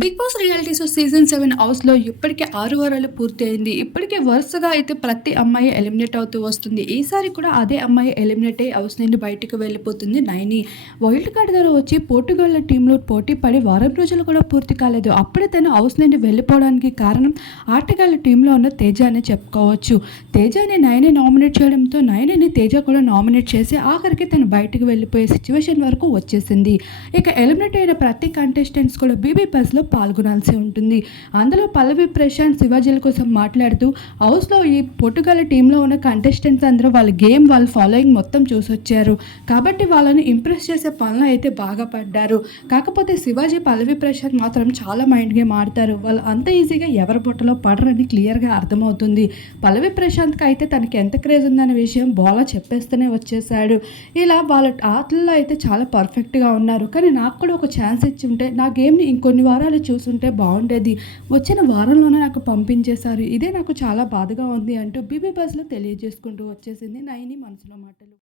Big boss reality show season seven హౌస్లో ఇప్పటికే ఆరు వారాలు పూర్తి అయింది ఇప్పటికే వరుసగా అయితే ప్రతి అమ్మాయి ఎలిమినేట్ అవుతూ వస్తుంది. ఈసారి కూడా అదే అమ్మాయి ఎలిమినేట్ అయ్యి హౌస్ నుండి బయటకు వెళ్ళిపోతుంది నైని. వైల్డ్ కార్డ్ ద్వారా వచ్చి పోర్టుగల్ టీంలో పోటీ పడి వారం రోజులు కూడా పూర్తి కాలేదు. అప్పుడే తను హౌస్ నుండి వెళ్ళిపోవడానికి కారణం ఆటగాళ్ళ టీంలో ఉన్న తేజ అనే చెప్పుకోవచ్చు. తేజని నైని నామినేట్ చేయడంతో నైనిని తేజ కూడా నామినేట్ చేసి ఆఖరికి తను బయటకు వెళ్ళిపోయే సిచ్యువేషన్ వరకు వచ్చేసింది. ఇక ఎలిమినేట్ అయిన ప్రతి కంటెస్టెంట్స్ కూడా బీబీ బస్లో పాల్గొనాల్సి ఉంటుంది. అందులో పల్లవి ప్రశాంత్ శివాజీల కోసం మాట్లాడుతూ హౌస్లో ఈ పొట్టుగల టీంలో ఉన్న కంటెస్టెంట్స్ అందరూ వాళ్ళ గేమ్ వాళ్ళ ఫాలోయింగ్ మొత్తం చూసొచ్చారు. కాబట్టి వాళ్ళని ఇంప్రెస్ చేసే పనులు అయితే బాగా పడ్డారు. కాకపోతే శివాజీ పల్లవి ప్రశాంత్ మాత్రం చాలా మైండ్ గేమ్ ఆడతారు వాళ్ళు అంత ఈజీగా ఎవరి బుట్టలో పడరని క్లియర్గా అర్థమవుతుంది. పల్లవి ప్రశాంత్కి అయితే తనకి ఎంత క్రేజ్ ఉందనే విషయం బాగా చెప్పేస్తూనే వచ్చేసాడు ఇలా వాళ్ళ ఆటల్లో అయితే చాలా పర్ఫెక్ట్గా ఉన్నారు. కానీ నాకు కూడా ఒక ఛాన్స్ ఇచ్చి ఉంటే నా గేమ్ని ఇంకొన్ని వారాలు చూసుంటే బాగుండేది. వచ్చిన వారంలోనే నాకు పంపించేశారు. ఇదే నాకు చాలా బాధగా ఉంది అంటూ బీబీ బస్లో తెలియజేసుకుంటూ వచ్చేసింది నైని మనసులో మాటలు.